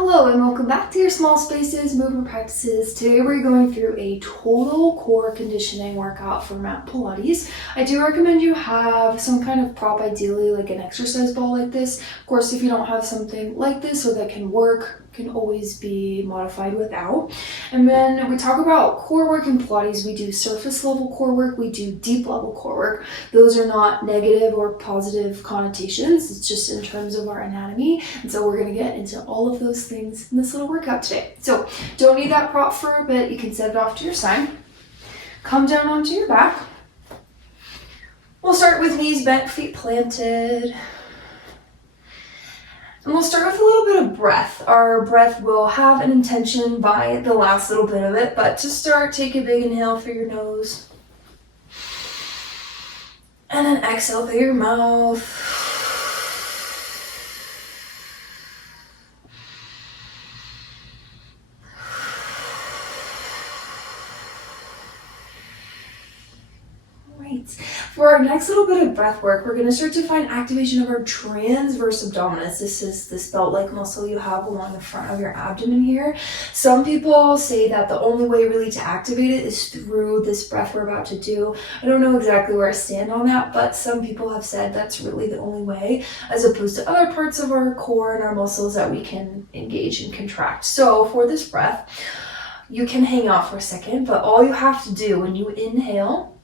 Hello and welcome back to your Small Spaces Movement Practices. Today we're going through a total core conditioning workout for mat Pilates. I do recommend you have some kind of prop, ideally like an exercise ball like this. Of course, if you don't have something like this or that can work, can always be modified without. And then we talk about core work in Pilates. We do surface level core work, we do deep level core work. Those are not negative or positive connotations. It's just in terms of our anatomy. And so we're going to get into all of those things in this little workout today. So don't need that prop for a bit. You can set it off to your side. Come down onto your back. We'll start with knees bent, feet planted. And we'll start with a little bit of breath. Our breath will have an intention by the last little bit of it, but to start, take a big inhale through your nose. And then exhale through your mouth. For our next little bit of breath work, we're going to start to find activation of our transverse abdominis. This is this belt-like muscle you have along the front of your abdomen here. Some people say that the only way really to activate it is through this breath we're about to do. I don't know exactly where I stand on that, but some people have said that's really the only way, as opposed to other parts of our core and our muscles that we can engage and contract. So for this breath, you can hang out for a second, but all you have to do when you inhale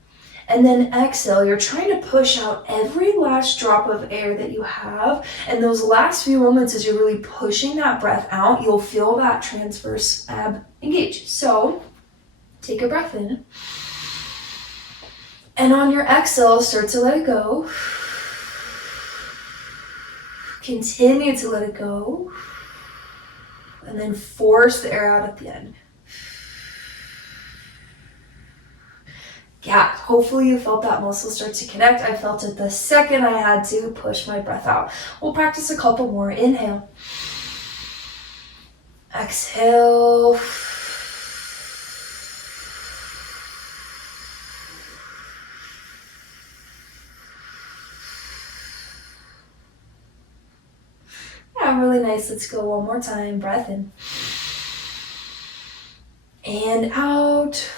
and then exhale, you're trying to push out every last drop of air that you have. And those last few moments, as you're really pushing that breath out, you'll feel that transverse ab engage. So take a breath in. And on your exhale, start to let it go. Continue to let it go. And then force the air out at the end. Yeah, hopefully you felt that muscle start to connect. I felt it the second I had to push my breath out. We'll practice a couple more. Inhale. Exhale. Yeah, really nice. Let's go one more time. Breath in. And out.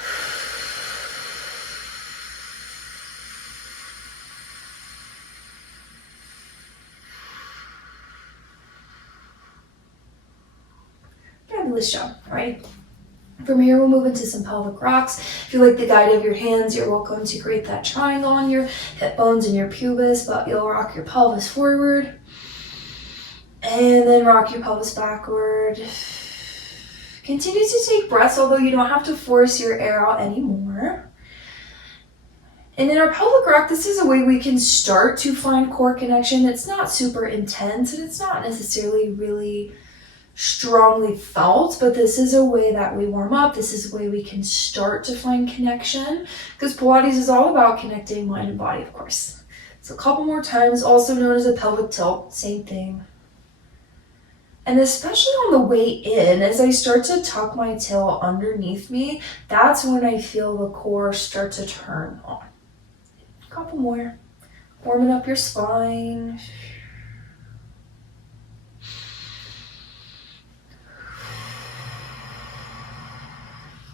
Fabulous job. All right. From here, we'll move into some pelvic rocks. If you like the guide of your hands, you're welcome to create that triangle on your hip bones and your pubis, but you'll rock your pelvis forward and then rock your pelvis backward. Continue to take breaths, although you don't have to force your air out anymore. And in our pelvic rock, this is a way we can start to find core connection. It's not super intense and it's not necessarily really strongly felt, but this is a way that we warm up. This is a way we can start to find connection, because Pilates is all about connecting mind and body, of course. So a couple more times, also known as a pelvic tilt, same thing. And especially on the way in, as I start to tuck my tail underneath me, that's when I feel the core start to turn on. A couple more. Warming up your spine.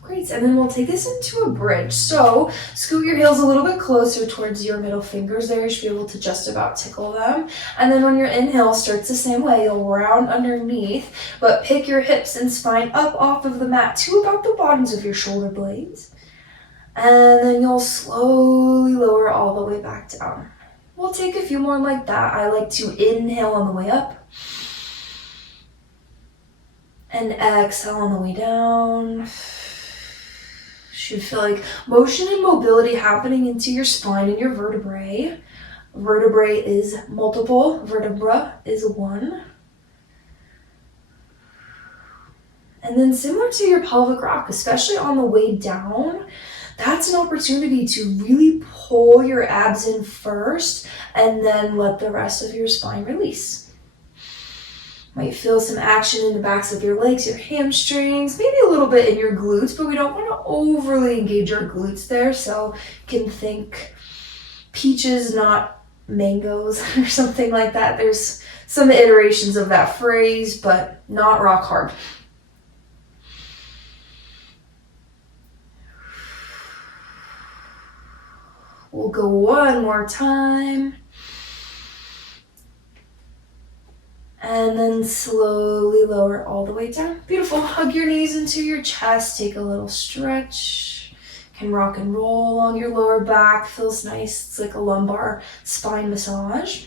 Great, and then we'll take this into a bridge. So scoot your heels a little bit closer towards your middle fingers there. You should be able to just about tickle them. And then when your inhale starts the same way, you'll round underneath, but pick your hips and spine up off of the mat to about the bottoms of your shoulder blades. And then you'll slowly lower all the way back down. We'll take a few more like that. I like to inhale on the way up and exhale on the way down. Should feel like motion and mobility happening into your spine and your vertebrae. Vertebrae is multiple, vertebra is one. And then similar to your pelvic rock, especially on the way down, that's an opportunity to really pull your abs in first and then let the rest of your spine release. Might feel some action in the backs of your legs, your hamstrings, maybe a little bit in your glutes, but we don't want to overly engage our glutes there. So you can think peaches, not mangoes or something like that. There's some iterations of that phrase, but not rock hard. We'll go one more time. And then slowly lower all the way down. Beautiful. Hug your knees into your chest. Take a little stretch. Can rock and roll along your lower back. Feels nice. It's like a lumbar spine massage.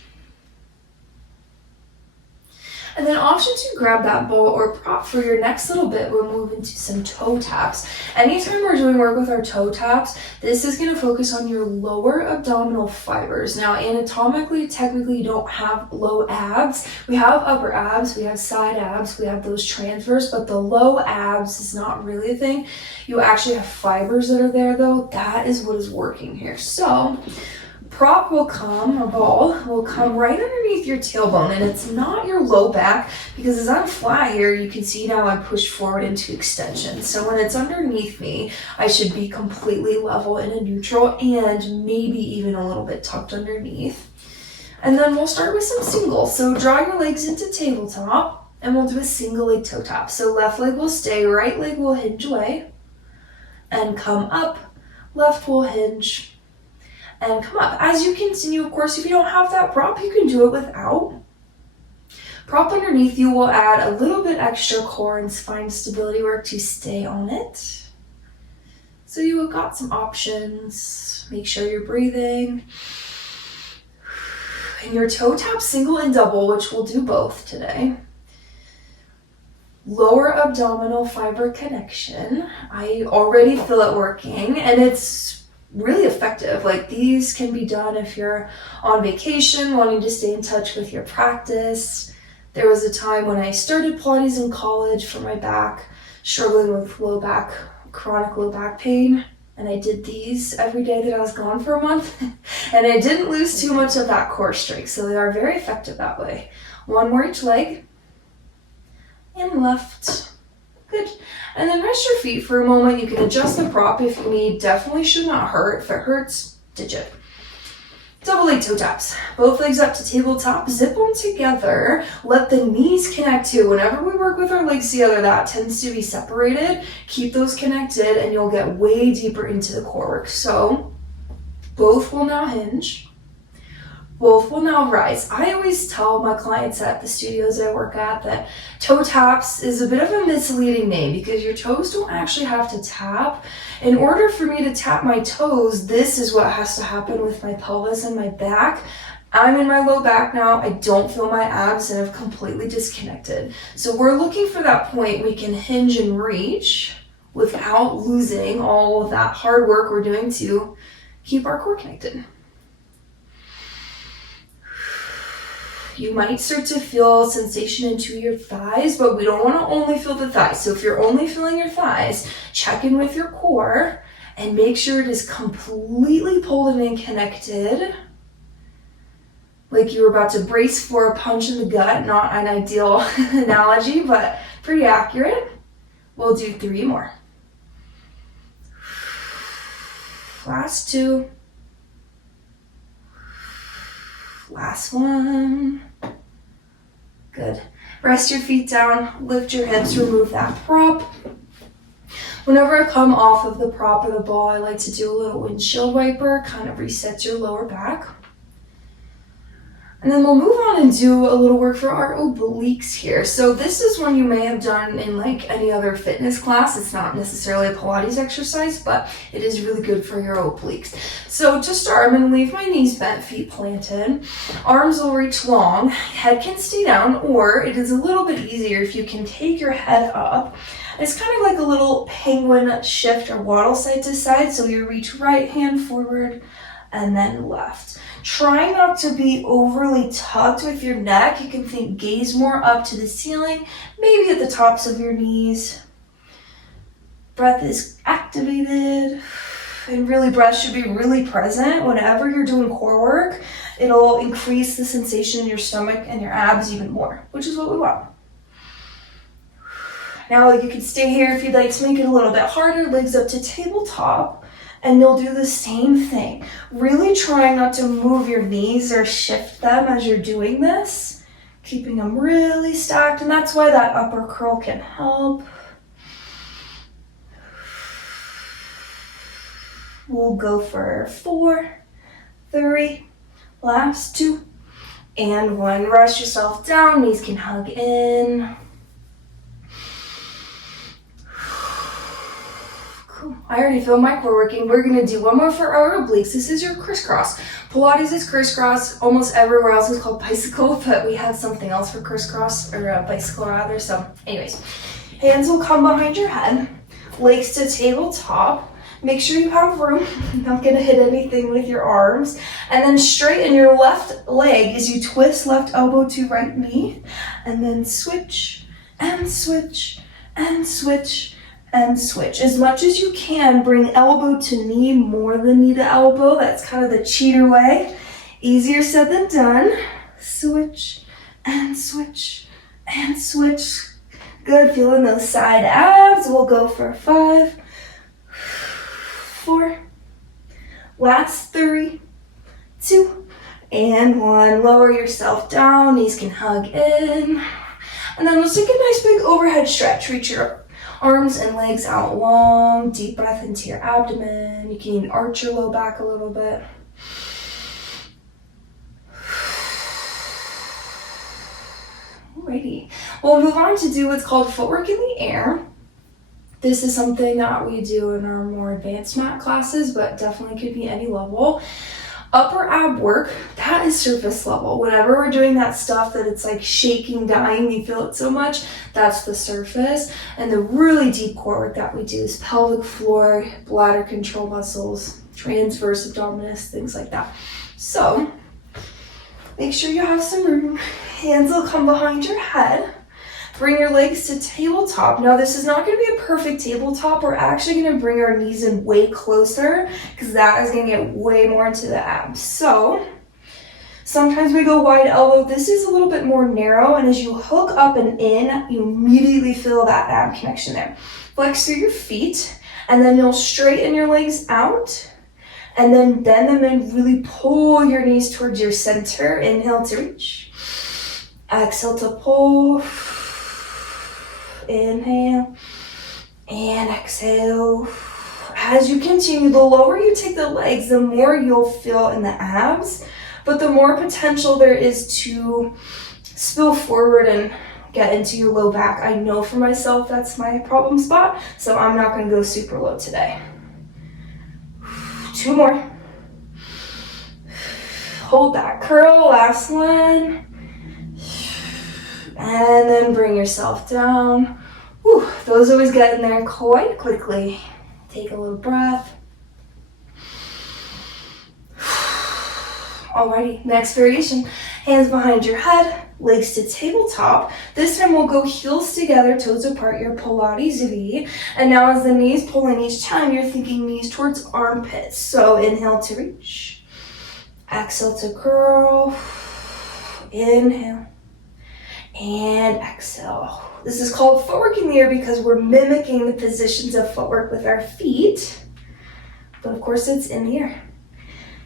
And then option 2, grab that ball or prop for your next little bit. We'll move into some toe taps. Anytime we're doing work with our toe taps, this is going to focus on your lower abdominal fibers. Now, anatomically, technically, you don't have low abs. We have upper abs, we have side abs, we have those transverse, but the low abs is not really a thing. You actually have fibers that are there, though. That is what is working here. So, prop will come, or ball will come right underneath your tailbone, and it's not your low back, because as I'm flat here, you can see now I push forward into extension. So when it's underneath me, I should be completely level in a neutral and maybe even a little bit tucked underneath. And then we'll start with some singles. So draw your legs into tabletop, and we'll do a single leg toe tap. So left leg will stay, right leg will hinge away, and come up, left will hinge, and come up. As you continue, of course, if you don't have that prop, you can do it without. Prop underneath you will add a little bit extra core and spine stability work to stay on it. So you have got some options. Make sure you're breathing. And your toe tap single and double, which we'll do both today. Lower abdominal fiber connection. I already feel it working, and it's really effective. Like, these can be done if you're on vacation, wanting to stay in touch with your practice. There was a time when I started Pilates in college for my back, struggling with low back, chronic low back pain, and I did these every day that I was gone for a month, and I didn't lose too much of that core strength, so they are very effective that way. One more each leg, and left. Good. And then rest your feet for a moment. You can adjust the prop if you need. Definitely should not hurt. If it hurts, ditch it. Double leg toe taps. Both legs up to tabletop. Zip them together. Let the knees connect too. Whenever we work with our legs together, that tends to be separated. Keep those connected and you'll get way deeper into the core work. So both will now hinge. Both will now rise. I always tell my clients at the studios I work at that toe taps is a bit of a misleading name because your toes don't actually have to tap. In order for me to tap my toes, this is what has to happen with my pelvis and my back. I'm in my low back now. I don't feel my abs and have completely disconnected. So we're looking for that point we can hinge and reach without losing all of that hard work we're doing to keep our core connected. You might start to feel sensation into your thighs, but we don't want to only feel the thighs. So if you're only feeling your thighs, check in with your core and make sure it is completely pulled in and connected. Like you were about to brace for a punch in the gut. Not an ideal analogy, but pretty accurate. We'll do 3 more. Last 2. Last one. Good. Rest your feet down, lift your hips, remove that prop. Whenever I come off of the prop or the ball, I like to do a little windshield wiper, kind of resets your lower back. And then we'll move on and do a little work for our obliques here. So this is one you may have done in like any other fitness class. It's not necessarily a Pilates exercise, but it is really good for your obliques. So to start, I'm going to leave my knees bent, feet planted. Arms will reach long. Head can stay down, or it is a little bit easier if you can take your head up. It's kind of like a little penguin shift or waddle side to side. So you reach right hand forward and then left. Try not to be overly tucked with your neck. You can think gaze more up to the ceiling, maybe at the tops of your knees. Breath is activated. And really, breath should be really present whenever you're doing core work. It'll increase the sensation in your stomach and your abs even more, which is what we want. Now you can stay here if you'd like to make it a little bit harder. Legs up to tabletop. And you'll do the same thing. Really trying not to move your knees or shift them as you're doing this. keeping them really stacked, and that's why that upper curl can help. We'll go for 4, 3, last 2, and 1. Rest yourself down, knees can hug in. Cool. I already feel my core working. We're gonna do one more for our obliques. This is your crisscross. Pilates is crisscross. Almost everywhere else is called bicycle, but we have something else for crisscross, or bicycle rather. So anyways, hands will come behind your head, legs to tabletop. Make sure you have room. You're not gonna hit anything with your arms. And then straighten your left leg as you twist left elbow to right knee. And then switch, and switch, and switch, and switch. As much as you can, bring elbow to knee more than knee to elbow. That's kind of the cheater way. Easier said than done. Switch, and switch, and switch. Good, feeling those side abs. We'll go for 5, 4, last 3, 2, and 1. Lower yourself down, knees can hug in. And then let's take a nice big overhead stretch. Reach your arms and legs out long. Deep breath into your abdomen. You can arch your low back a little bit. Alrighty. We'll move on to do what's called footwork in the air. This is something that we do in our more advanced mat classes, but definitely could be any level. Upper ab work, that is surface level. Whenever we're doing that stuff that it's like shaking, dying, you feel it so much, that's the surface. And the really deep core work that we do is pelvic floor, bladder control muscles, transverse abdominis, things like that. So make sure you have some room. Hands will come behind your head. Bring your legs to tabletop. Now this is not going to be a perfect tabletop. We're actually going to bring our knees in way closer because that is going to get way more into the abs. So sometimes we go wide elbow. This is a little bit more narrow, and as you hook up and in, you immediately feel that ab connection there. Flex through your feet, and then you'll straighten your legs out, and then bend them and really pull your knees towards your center. Inhale to reach. Exhale to pull. Inhale and exhale. As you continue, the lower you take the legs, the more you'll feel in the abs, but the more potential there is to spill forward and get into your low back. I know for myself that's my problem spot, so I'm not going to go super low today. 2 more. Hold that curl, last one. And then bring yourself down. Whew, those always get in there quite quickly. Take a little breath. Alrighty, next variation. Hands behind your head, legs to tabletop. This time we'll go heels together, toes apart, your Pilates V. And now as the knees pull in each time, you're thinking knees towards armpits. So inhale to reach. Exhale to curl. Inhale. And exhale. This is called footwork in the air because we're mimicking the positions of footwork with our feet. But of course it's in the air.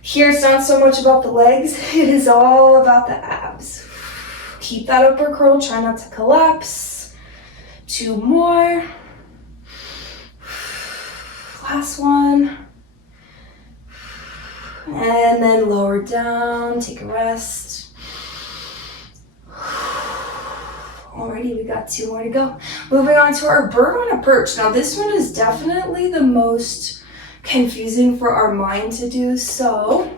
Here it's not so much about the legs, it is all about the abs. Keep that upper curl, try not to collapse. 2 more. Last one. And then lower down, take a rest. Alrighty, we got 2 more to go. Moving on to our bird on a perch. Now this one is definitely the most confusing for our mind to do. So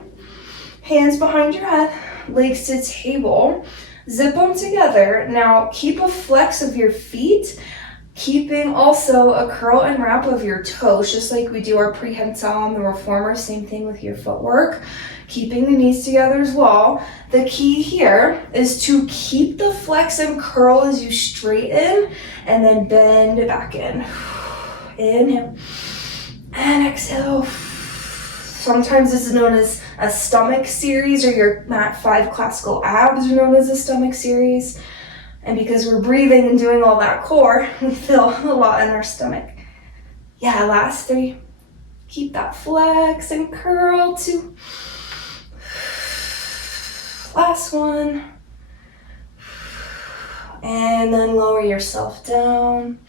hands behind your head, legs to table, zip them together. Now keep a flex of your feet, keeping also a curl and wrap of your toes, just like we do our prehensile and the reformer, same thing with your footwork. Keeping the knees together as well. The key here is to keep the flex and curl as you straighten and then bend it back in. Inhale and exhale. Sometimes this is known as a stomach series, or your Mat 5 classical abs are known as a stomach series. And because we're breathing and doing all that core, we feel a lot in our stomach. Yeah, last 3. Keep that flex and curl. 2. Last one. And then lower yourself down.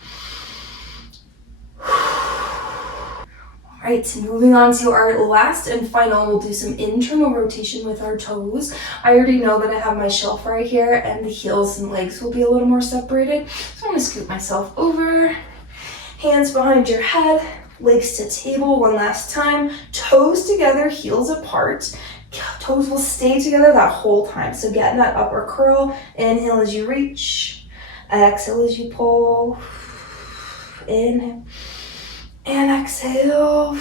All right, moving on to our last and final, we'll do some internal rotation with our toes. I already know that I have my shelf right here and the heels and legs will be a little more separated. So I'm gonna scoot myself over, hands behind your head, legs to table one last time, toes together, heels apart. Toes will stay together that whole time. So get in that upper curl, inhale as you reach, exhale as you pull, inhale. And exhale.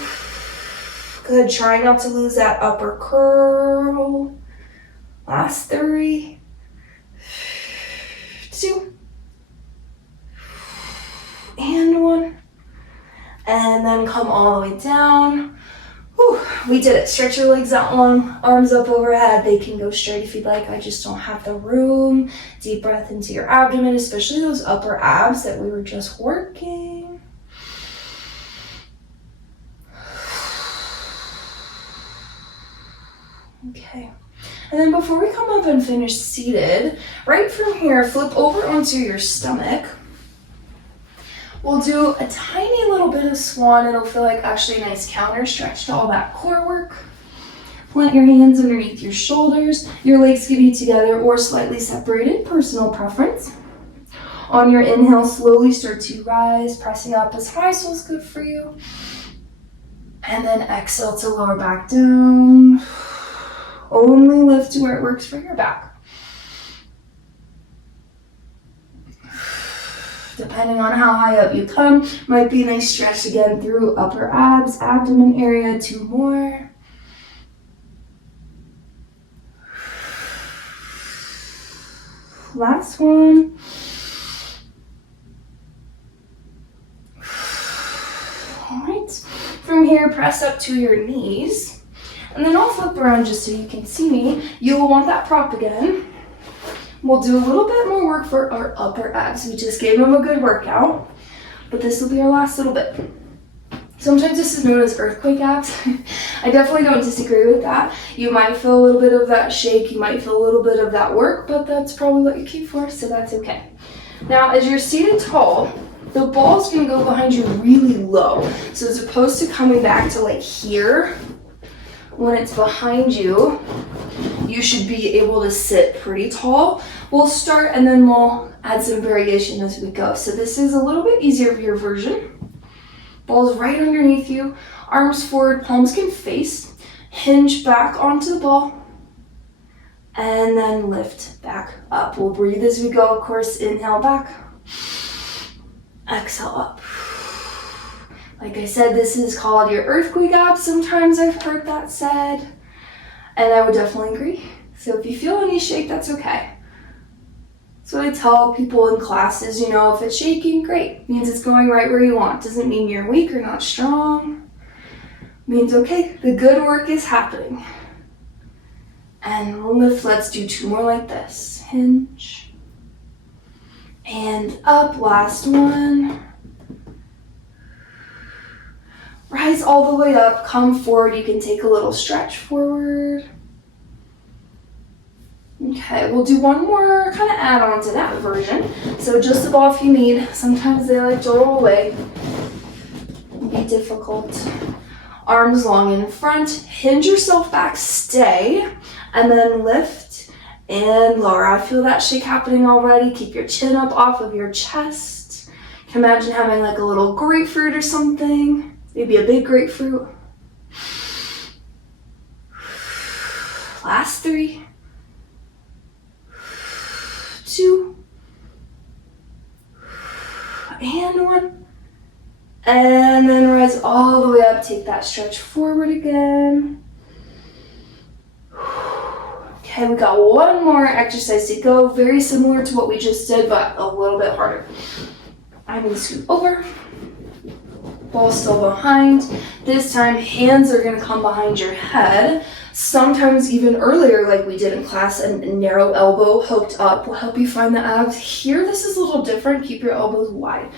Good. Try not to lose that upper curl. Last 3, 2, and 1. And then come all the way down. Whew, we did it. Stretch your legs out long, arms up overhead. They can go straight if you'd like. I just don't have the room. Deep breath into your abdomen, especially those upper abs that we were just working. Okay, and then before we come up and finish seated, right from here, flip over onto your stomach. We'll do a tiny little bit of swan. It'll feel like actually a nice counter stretch to all that core work. Plant your hands underneath your shoulders. Your legs can be together or slightly separated, personal preference. On your inhale, slowly start to rise, pressing up as high as feels good for you. And then exhale to lower back down. Only lift to where it works for your back. Depending on how high up you come, might be a nice stretch again through upper abs, abdomen area. 2 more. Last one. All right. From here, press up to your knees. And then I'll flip around just so you can see me. You will want that prop again. We'll do a little bit more work for our upper abs. We just gave them a good workout, but this will be our last little bit. Sometimes this is known as earthquake abs. I definitely don't disagree with that. You might feel a little bit of that shake, you might feel a little bit of that work, but that's probably what you came for, so that's okay. Now, as you're seated tall, the ball's gonna go behind you really low. So as opposed to coming back to like here, when it's behind you, you should be able to sit pretty tall. We'll start and then we'll add some variation as we go. So this is a little bit easier for your version. Ball's right underneath you, arms forward, palms can face, hinge back onto the ball, and then lift back up. We'll breathe as we go, of course. Inhale back, exhale up. Like I said, this is called your earthquake abs. Sometimes I've heard that said, and I would definitely agree. So if you feel any shake, that's okay. That's what I tell people in classes, if it's shaking, great. Means it's going right where you want. Doesn't mean you're weak or not strong. Means, okay, the good work is happening. And lift, let's do 2 more like this. Hinge. And up, last one. Rise all the way up, come forward. You can take a little stretch forward. Okay, we'll do one more kind of add-on to that version. So just the ball if you need. Sometimes they like to roll away. Be difficult. Arms long in front. Hinge yourself back, stay, and then lift and lower. I feel that shake happening already. Keep your chin up off of your chest. You can imagine having like a little grapefruit or something. Maybe a big grapefruit. Last 3, 2, and 1. And then rise all the way up. Take that stretch forward again. Okay, we got one more exercise to go. Very similar to what we just did, but a little bit harder. I'm gonna scoot over. Ball still behind. This time, hands are gonna come behind your head. Sometimes even earlier, like we did in class, a narrow elbow hooked up will help you find the abs. Here, this is a little different. Keep your elbows wide.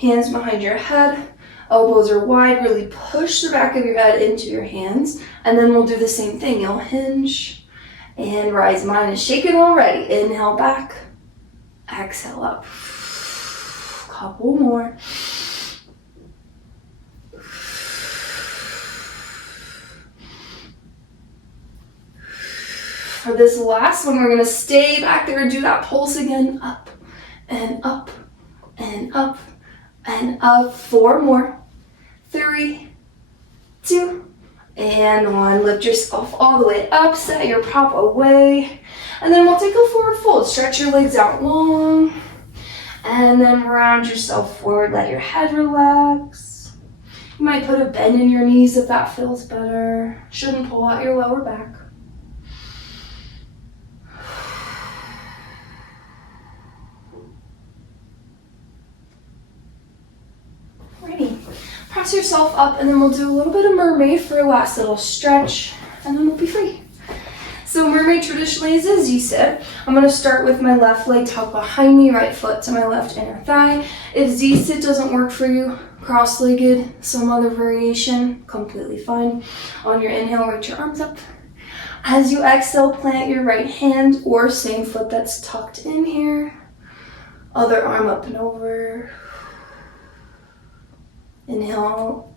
Hands behind your head. Elbows are wide. Really push the back of your head into your hands. And then we'll do the same thing. You'll hinge and rise. Mine is shaking already. Inhale back. Exhale up. Couple more. For this last one, we're gonna stay back there and do that pulse again. Up and up and up and up. 4 more. 3, 2, and 1. Lift yourself all the way up, set your prop away, and then we'll take a forward fold. Stretch your legs out long, and then round yourself forward. Let your head relax. You might put a bend in your knees if that feels better. Shouldn't pull out your lower back. Ready. Press yourself up, and then we'll do a little bit of mermaid for a last little stretch, and then we'll be free. So mermaid traditionally is a Z-sit. I'm going to start with my left leg tucked behind me, right foot to my left inner thigh. If Z-sit doesn't work for you, cross-legged, some other variation, completely fine. On your inhale, reach your arms up. As you exhale, plant your right hand or same foot that's tucked in here. Other arm up and over. Inhale,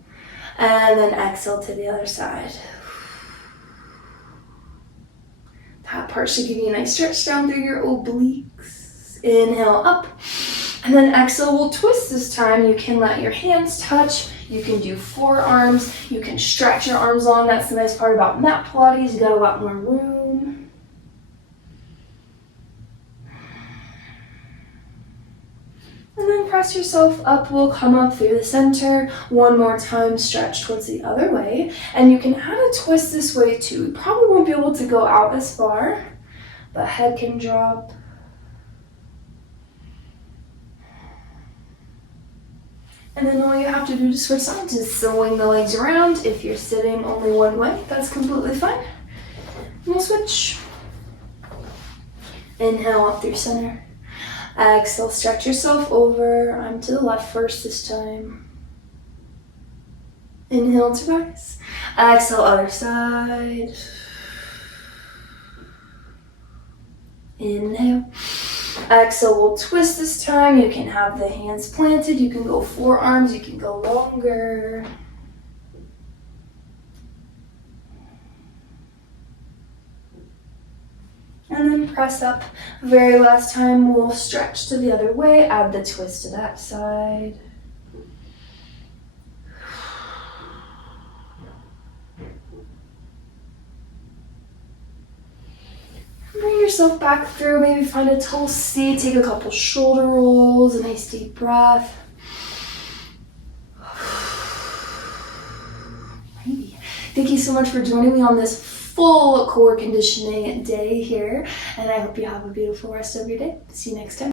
and then exhale to the other side. That part should give you a nice stretch down through your obliques. Inhale up, and then exhale, we'll twist this time. You can let your hands touch. You can do forearms. You can stretch your arms long. That's the nice part about mat Pilates. You got a lot more room. And then press yourself up. We'll come up through the center. One more time, stretch towards the other way. And you can add a twist this way too. You probably won't be able to go out as far, but head can drop. And then all you have to do to switch sides is swing the legs around. If you're sitting only one way, that's completely fine. And we'll switch. Inhale up through center. Exhale, stretch yourself over. I'm to the left first this time. Inhale to rise. Exhale, other side. Inhale. Exhale, we'll twist this time. You can have the hands planted. You can go forearms. You can go longer. And then press up. Very last time, we'll stretch to the other way. Add the twist to that side. Bring yourself back through. Maybe find a tall seat. Take a couple shoulder rolls. A nice deep breath. Maybe. Thank you so much for joining me on this full core conditioning day here, and I hope you have a beautiful rest of your day. See you next time.